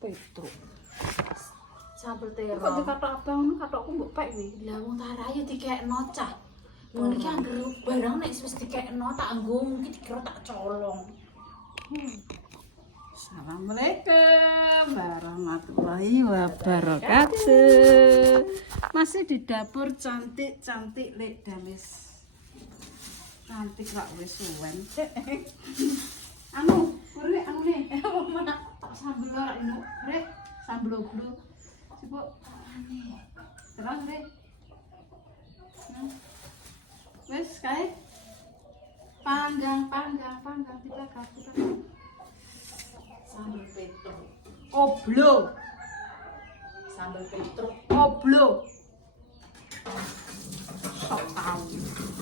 Petruk. Sambel terong. Kok dikatok abang, katokku mbok pek kuwi. Lah wong tak rayu dikekno cah. Wong iki anggere barang nek wis dikekno tak nggo mungkin dikira tak colong. Assalamualaikum warahmatullahi wabarakatuh. Masih di dapur cantik-cantik Lek Damis. Cantik lak wis suwen. Anu, rek anu ne. Tak sambel ora inu. Rek, sambel oblo. Sibuk aneh. Terus rek. Wes kae. Panggang dibakar. Sambel petruk. Oblo. Sambel petruk. Oblo. Sok tau.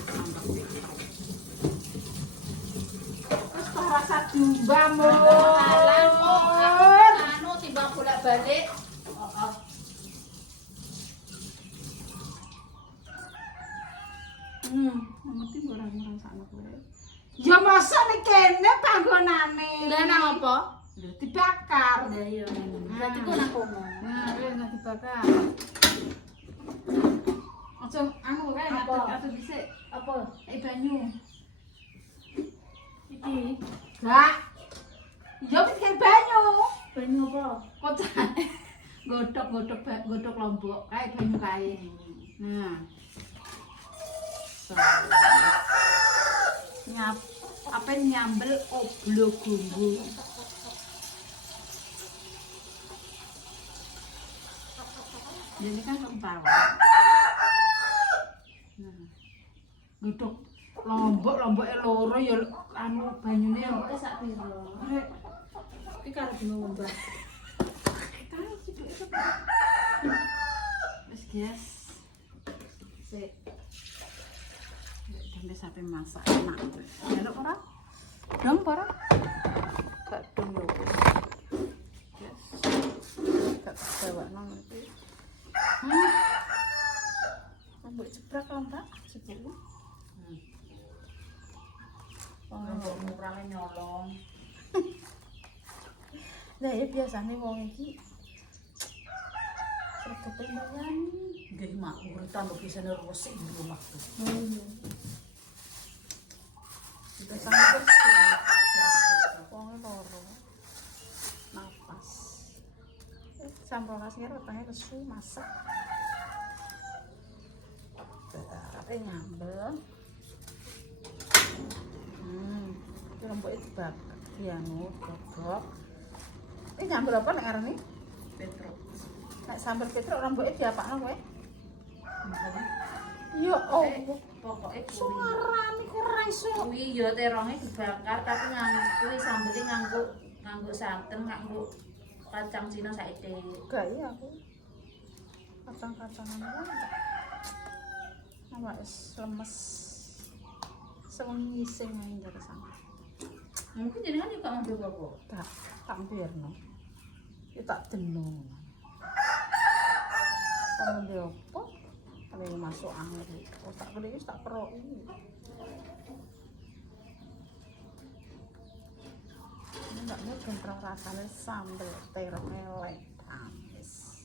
Sambel petruk. Terus kok rasa domba mur. Anu timbang bolak-balik. Heeh. Ngerti ora sakno kowe. Ya masa nek kene panggonane. Lah nang apa? Lho dibakar. Lah iya. Berarti kok nang kono. Nah, wis nang dibakar. Aja anu kae Apa? atuh dhisik. Apa? Banyu. Iki. Gak. Ya wis kae banyu. Banyu apa? Kocak. Godhok lombok kae banyu kae. Nah. So. Nyambel oblo gunggu. Ini kan kentang. Nah. Godhok lombok-lomboke loro ya anu banyune ya Lomboke sak piro? rek. Iki karo dinombah. Wis guys. Sik. Sampai sampai masak enak. Enak ora? Dong ora? Gak dong yo. Yes. Gak bawa nang iki. Ambek jebrak kan tak? Jebrak. Lombok murah nyolong. Lah ya biasane wong iki sregepe mbayani. Nggih mak uritan lho bisane resik di rumah tuh. Kita sangat bersih. Wong loro. Napas. Sampurna sing wetenge lesu masak. Tapi nyambel. Lombok itu bakar. Dianu godhok. Ini nyambel apa nek arane? Petruk. Nek sambel petruk lomboke diapakno kowe? Yo oh. Pokoke kuwi. Suarane kurang iso. Kuwi ya teronge dibakar tapi kuwi sambele nganggo santen, nganggo kacang Cina saiki. Gak iya aku. Kacang-kacangan wae. Awak wis lemes. Sewengi sing nang jare sana. Mungkin jenengan juga ngambil apa? Tak mbirno. Ya tak denung. Kalau dia apa? Kalau masuk angin, otak gede wis tak keroki. Ini nggak mungkin rasanya sambal terong Lek Damis.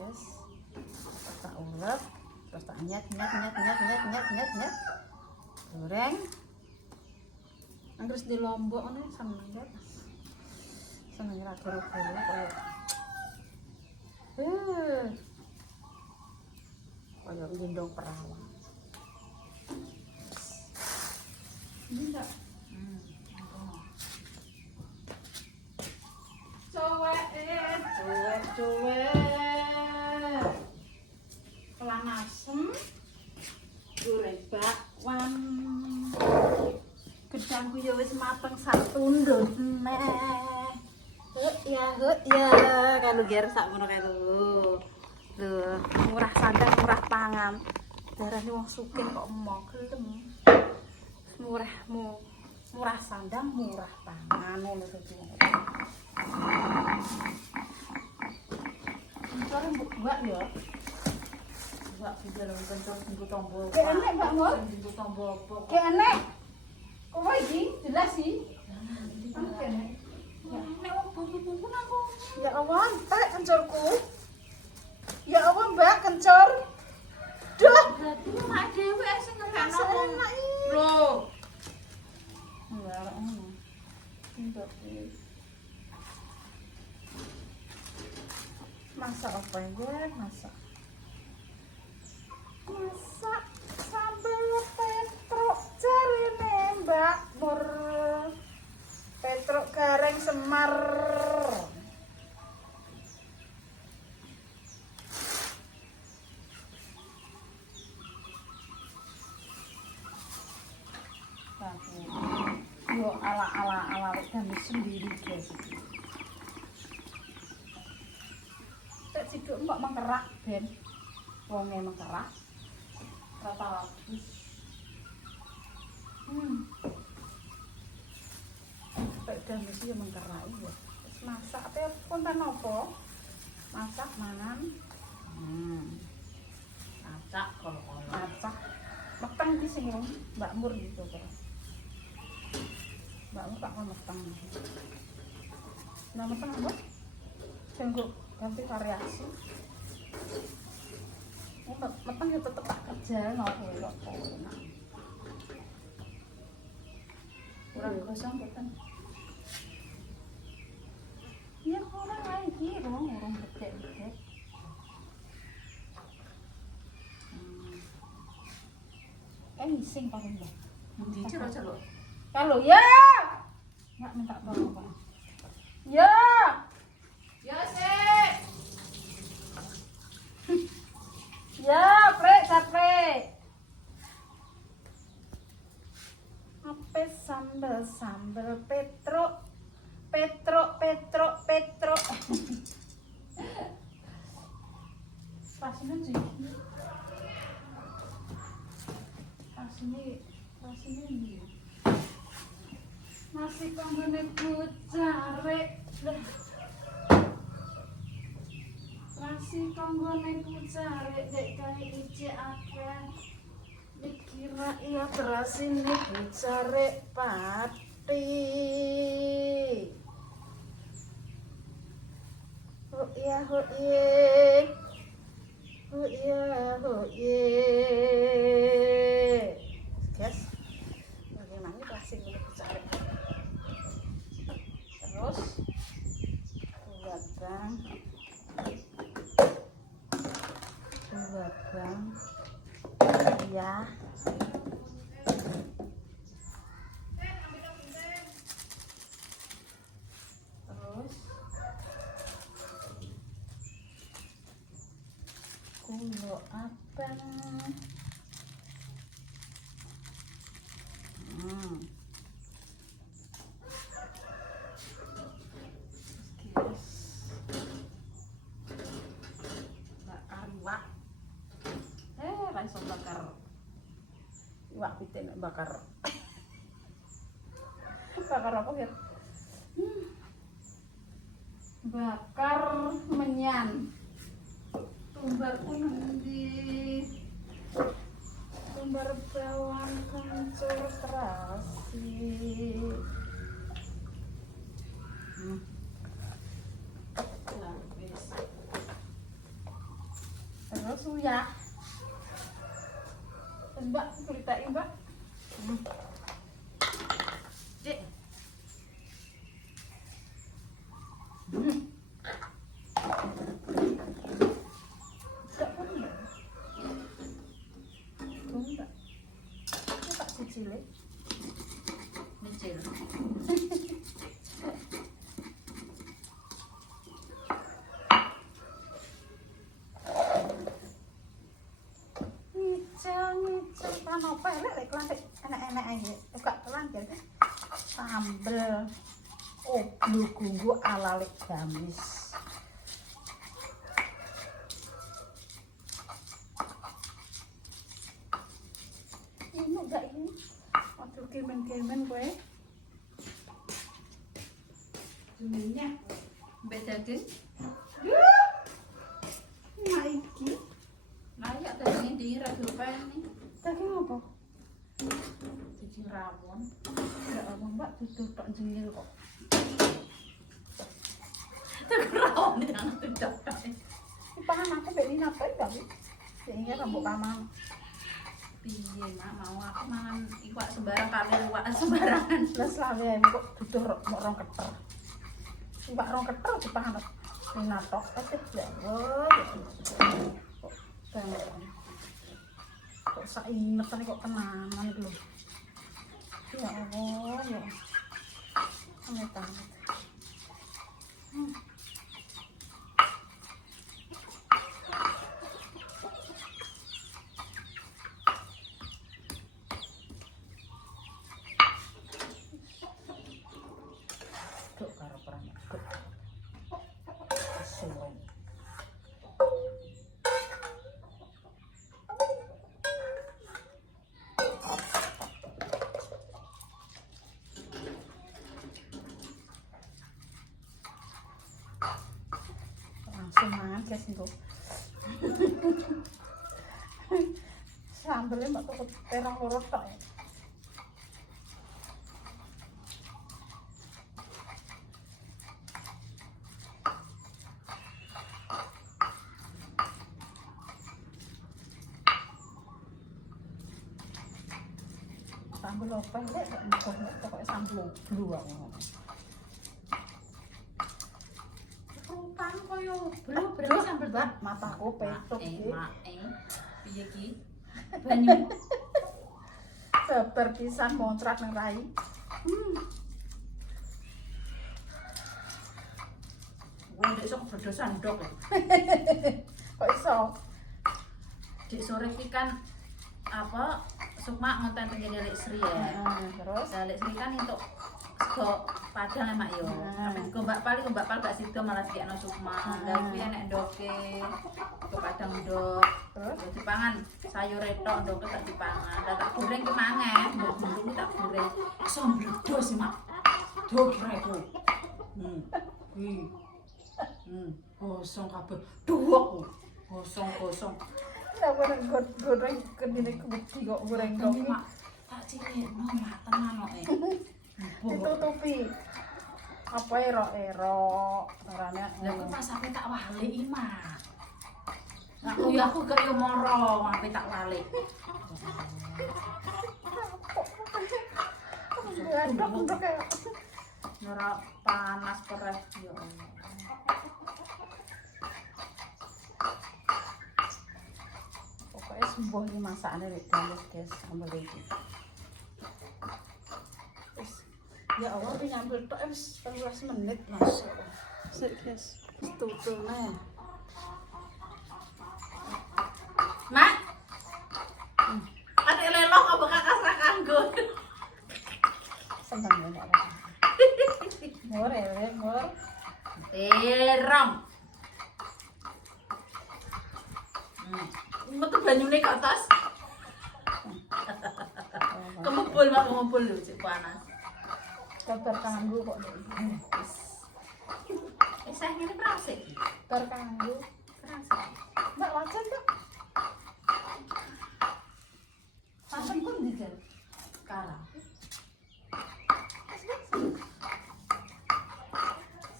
Guys, tak ulek, terus tak nyet. Goreng. Terus di Lombok ini seneng banget. Seneng ra goro-goro koyo. Koyo gendong perawan. Ini enggak. Cuek. Pelan asem. Goreng bakwan. Gedangku ya wis mateng sak tundun neh. Ya, kalau biar sak ngono kae lho. Lho, murah sandang, murah pangan. Darane wong sugih kok emoh gelem. Murah sandang, murah pangan ngono dadi wong. Sore mbok buat ya. Mbak bisa lho kencur tinggu tombol. Kayak enek, Mbak Mur. Tinggu tombol apa? Kayak enek. Kowe iki jelas sih. Oke. Nek wong bumbu-bumbu aku. Ya Allah, entek kencurku. Ya Allah, Mbak, kencur. Duh. Berarti mak dhewe sing ngekano. Enak iki. Lho. Enggak, ngono. Entuk iki. Masak apa ya? Masak sambal petruk jarine Mbak Mur. Petruk gareng Semar. Yo ala kami sendiri guys. Tak ciduk mbak mengkerak ben. Wonge mengkerak. Rata habis. Tak gamis yo mengkerak iya. Wis masak telepon ta nopo? Masak mangan. Acak kol-kol. Masak. Meteng iki sing Mbak Mur gitu kok. Mbak Mur tak meteng. Nah meteng apa? Sing ganti variasi. Oh, meteng ya tetep tak kerja ngopo kok enak. Kurang gosong boten. Ya orang lain iki orang bedek-bedek. Ngising paling ya. Ndi celo-celo. Kalau ya. Enggak minta tolong, Pak. Ya. Ya sik. Ya, prek, capek. Apa sambel petruk. Rasanya jadi. Rasanya ini. Nasi kanggone kucare. Nasi kanggone kucare dek kae ije akeh. Dikira iya beras ini kucare pati. Oh iya. Guys, bagaimana klasik ini kucare? Terus dua bang ya. Terus kulo abang. Iwak pitik nek bakar. Bakar apa ya? Bakar menyan. Tumbar kuning. Tumbar bawang kencur terasi. Terus uyak. Mbak, ceritain Mbak. Cik. Enggak pun enggak. Enggak. Ini tak cicile. Nyicil. Nyicil kan apa lek kelantik enak-enak aja. Buka kelantik. Sambel oblo gunggu ala lek gamis. Ini enggak ini. Waktu kemen-kemen gue. Minyak. Mbak daging. Nah iki. Layak tadi. iki ra diopeni. Daging apa? Daging rawon. Ya Allah, Mbak, ditutuk jengil kok. Daging rawon yang tidak. Pangan aku mbek Nina apa iki? Sehingga rambut kamang. Piye mak mau aku mangan iwak sembarang kali iwak sembarangan. Lah slawe kok duduh mok rong keter. Iwak rong keter dipangan Nina tok. Ya Allah. Kok saingetan kok tenanan iki lho. Ya Allah, ya. Amit-amit. Duk karo perang duk. Kesuwen. Langsung mangan guys itu. Sambelnya mbak tuh terang loro tok ya. Sambel apa lek pokoknya sambel blu aku. Rutan koyo blu berarti sambel Mbak, mataku petuk iki. Piye ki? Banyu. Sabar pisan montrak nang rai. Wong ndek sok bodho sandok. Kok iso? Dik sore iki kan apa Sukma ngonten pengen Lek Sri ya. Terus Lek Sri kan entuk sego Padang ya mak yo. Tapi gombak pal gak sida malah dikekno Sukma. Lah kuwi enek ndoke sego Padang ndok. terus Ya dipangan sayur etok ndoke tak dipangan. Lah tak goreng ki mangan. Mbok bumbu tak goreng. Iso mbledos sih mak. Do kira-kira. Kosong kabeh. Duwok. Kosong. tak goreng kendine kebeti kok goreng kok. Tapi mak tak cilekno mak tenan kok. Ditutupi. Apa ero-ero carane. Lah kok masape tak waliki mak. Aku gak yo moro mape tak walik. Ndok kayak Ora panas peres yo. pokoknya sembuh iki masakane rek gampang guys, sambel iki. Wis ya Allah iki nyambel tok wis 15 menit Mas. Sik guys, wis tutul neh. Mak. Adik lelong apa kakak ra kanggo? Seneng ya nek. Mur ya, mur. Terong. Metu banyune ke atas. Kemupul mak kemupul lho cek panas. Kotor kanggo kok nek. Saya ngene prasik. Kotor kanggo. Prasik. Mbak wajan kok. Sampai pun dijel. Kalah.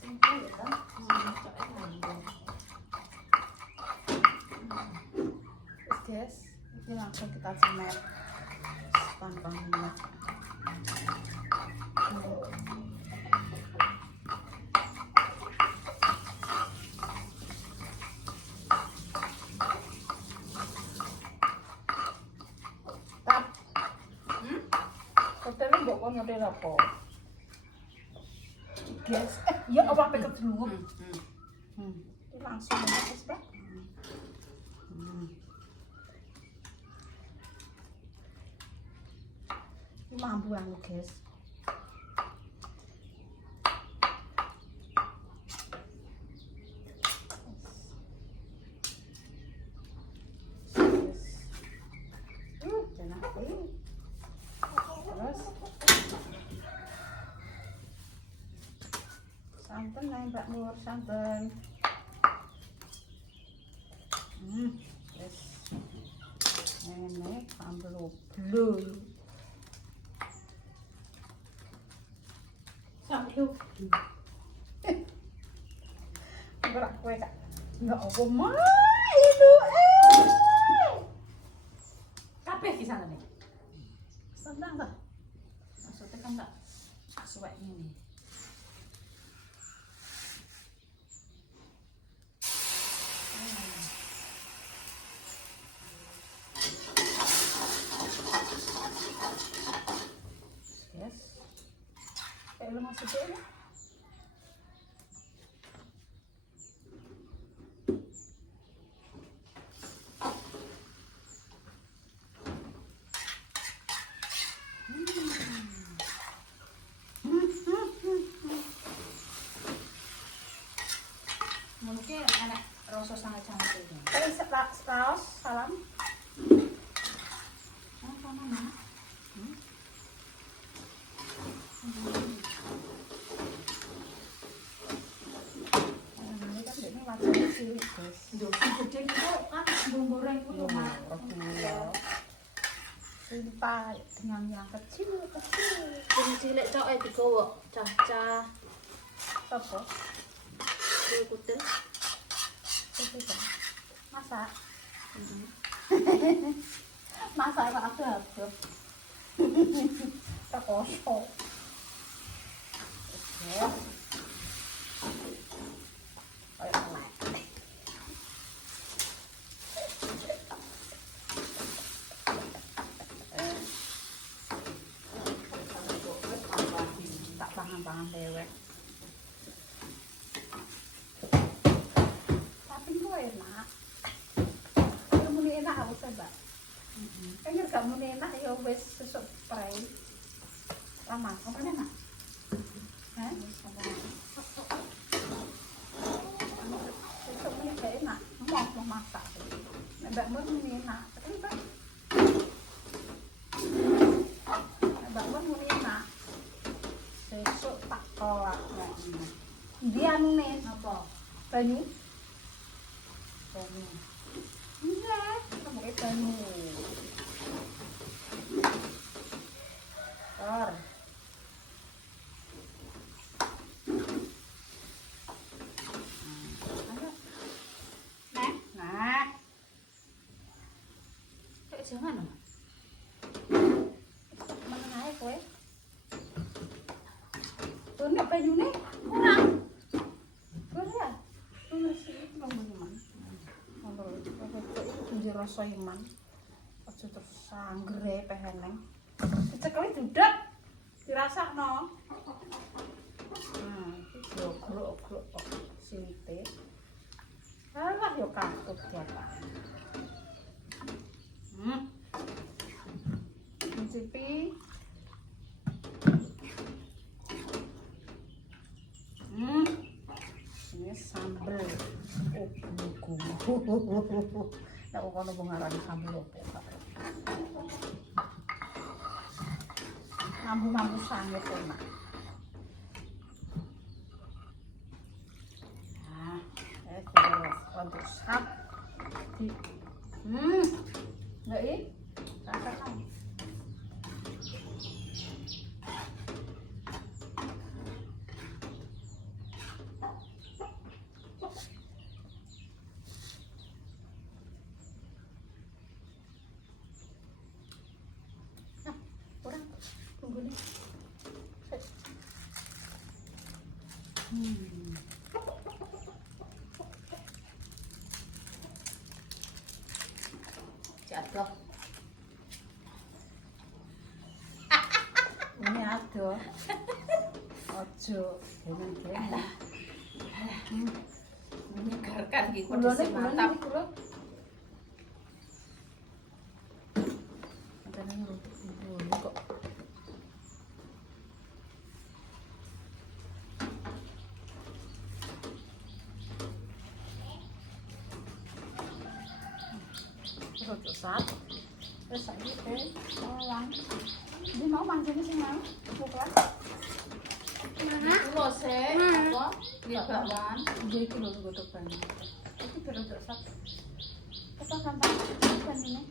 Simpel ya kan? Guys, ini langsung kita cemer tanpa minyak. Tap. Hotelnya mbok kon model apa? Guys, ya apa kecelungup. Ini langsung aja guys, Pak. Ini mampu aku guys. Enak ini. Terus santan nih Mbak Nur, santan. Yes. aduh. Gerak kowe Kak. Ya apa mah itu Kabeh ki sanane. Senang ta? Maksudnya kan tak suwek ini. Yes. Kayak lu masih tuh ya? Mungkin anak rasa sangat cantik. Kayak saus salam. Apa namanya? Ini kan ini wajahnya cilik guys. Duh, gede itu kan goreng itu mah. Sumpah dengan yang kecil. Sing cilik tok ae digowo, cah-cah. Apa? Kuwi kutil. Itu masak. Masak apa? Tak kosong. Oke. Ayo mulai. Tak pangan-pangan dewek. Tapi kok enak. Kamu ini enak aku coba. Kayaknya kamu ini enak ya wes susuk spray. Lama, kamu enak? Hah? Susuk ini gak enak. Mau masak. Mbak Mun ini enak. Tapi Mbak. Mbak Mun ini enak. Susuk tak kolak. Dia nih. Apa? Banyu. Banyu. Enggak, kamu itu banyu. Tor. Nah. Kayak jangan loh. Meneng ae kowe. Tuh nek banyune kurang. Kurang. Tuh sih ngomong-ngomong. Itu rasa iman. Aja terus sanggre peheneng. Dicekeli dudak. Dirasakno. Iki grok-grok kok sinte. Alah yo katut diapa. Mencipi. Ini sambel opo. Nek kono ngarani sambel opo. Mambu-mambu sanget enak. Nah, untuk sap di enggak ini rasakan. Kurang tunggu nih. Jatuh. Ini ada. Ojo, gini. Menyegarkan gitu Kulone di mantap. kulo. Antene nurut kok. Terus sat. Terus saiki ulang. Ini mau manjane sing mau. Bukan. Kulo sih, apa? Di bakwan. Jadi iki lho godhog banyu. Iki terus sat. Apa gampang banyune?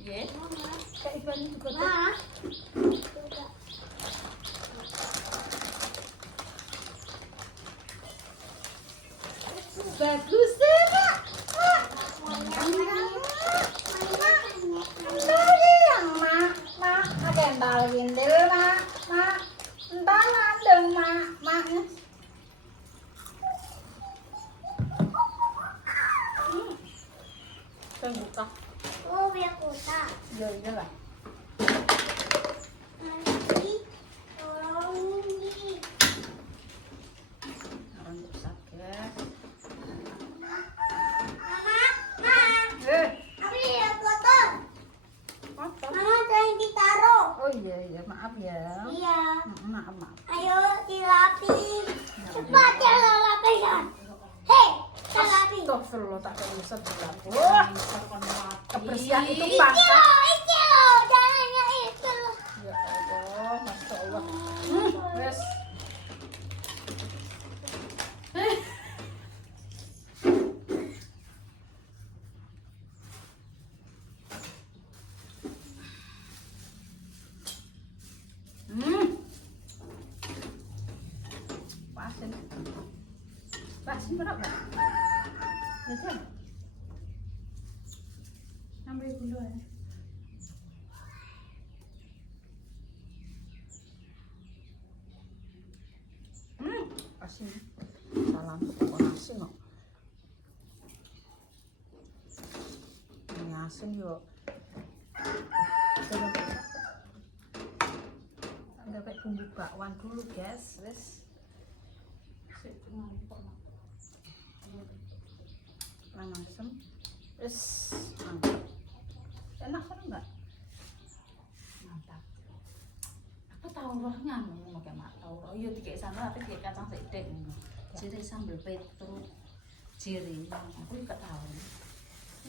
Iya. Kayak banyu digodhog. bagus deh Mak. Mak, ada endal windil mak, entar nandeng mak. Saya buka. Oh, biar kota. Iya lah. Nanti tolong ini. Orang rusak ya. Mama, apa ya foto? Apa? Mama jangan ditaruh. Oh iya, maaf ya. Iya. Maaf. Ayo dilapis. Cepat jangan lapisan. Hei, dilapis. Astagfirullah, tak ada usah berlaku. Kebersihan itu pangkat. Iki loh, jalannya itu. Ya Allah, Masya Allah. Wes. Pasin berapa? Betul. Ambil dulu ya. Asin. Salam kok asin kok. Ini asin yuk. Ada kayak bumbu bakwan dulu guys. Wes. Langsung. Wes. Mantap. Enak kan enggak? Mantap. Aku tahu rohnya ngono kayak mak tahu roh. Iya dikek sambal tapi dikek kacang sithik ngono. Jere sambal petruk. Jere aku gak tahu.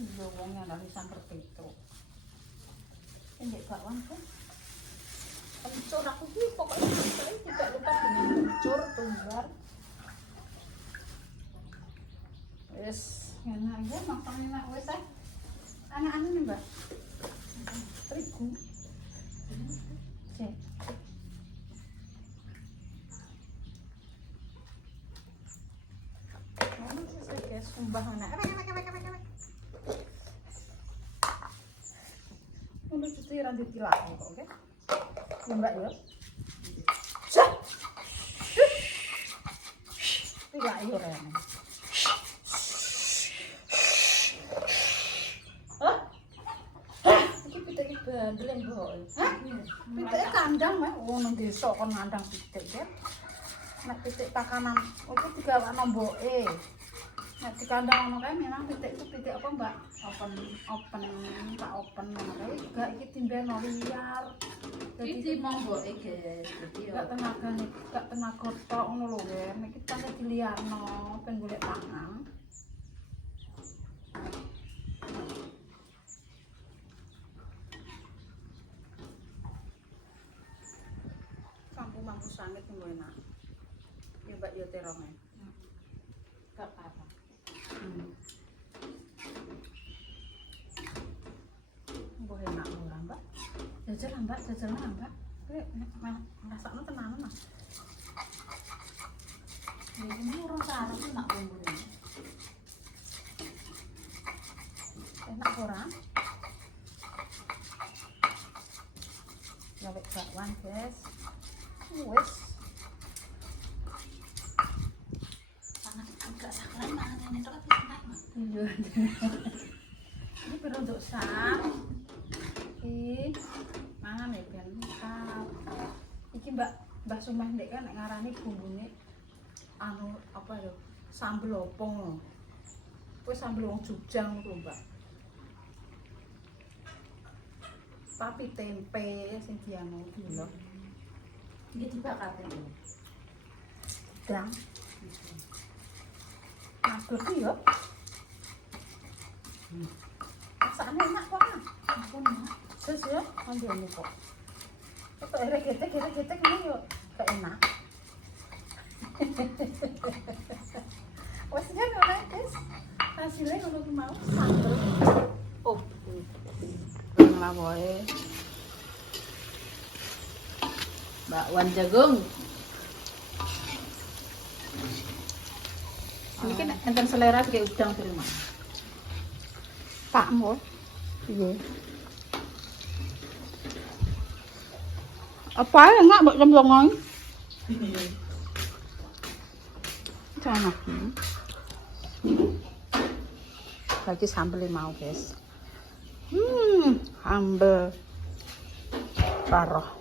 Iya wong yang lari sambal petruk. Endek bakwan kan. Kencur aku ki pokoknya saya tidak lupa dengan kencur tunggal. Wes, enak ya makan enak wes ah. Anak-anak nih mbak. Terigu. Cek. Mana sih saya guys sumbah anak. Ini cuci rantai tilak oke? Mbak ya. Cek. Tilak yo ren. Bandel mbok. Hah? Pitike kandang meh wong desa kon ngandang pitik ya. Nek pitik pakanan itu digawakno mboke. Nek di kandang ngono kae memang pitik itu pitik apa, Mbak? Open, tak open ngono kae. Gak iki timbeno liar. Iki mong mboke guys. Gak tenaga nih, gak tenaga tok ngono lho, Wer. Iki tane diliarno ben golek pangan. Mampu sangit nggo enak. Ya Mbak yo terong. Gak apa-apa. Mbok enak ora, Mbak? Jajal lah, Mbak, jajal lah, Mbak. Kowe ngrasakno tenanan Mas. Ini orang sarung nak bumbune. Enak ora? Ya wek bakwan, guys. Wes. Sangat agak sakalan mangan ini terus enak. Iya. Ini perlu untuk sak. Iki mangan ya ben sak. Iki Mbak Sumah ndek kan nek ngarani bumbune anu apa ya? Sambel opong. Kuwi sambel wong Jogja ngono Mbak. Tapi tempe sing dianu dulu. Ini dibakar dulu. Dan magur ki yo. Rasane enak kok kan. Ampun, Mak. Terus yo ambil kok. Kok erek-erek ini yo gak enak. Wes kan ora guys. Hasilnya ngono ki mau sambel. Oh. Lah wae. Bakwan jagung. Iki nek enten selera kayak udang terima. Tak mau. Iya. Apa ya enggak buat jam longon? Jangan. Lagi sambal mau guys. Sambal. Parah.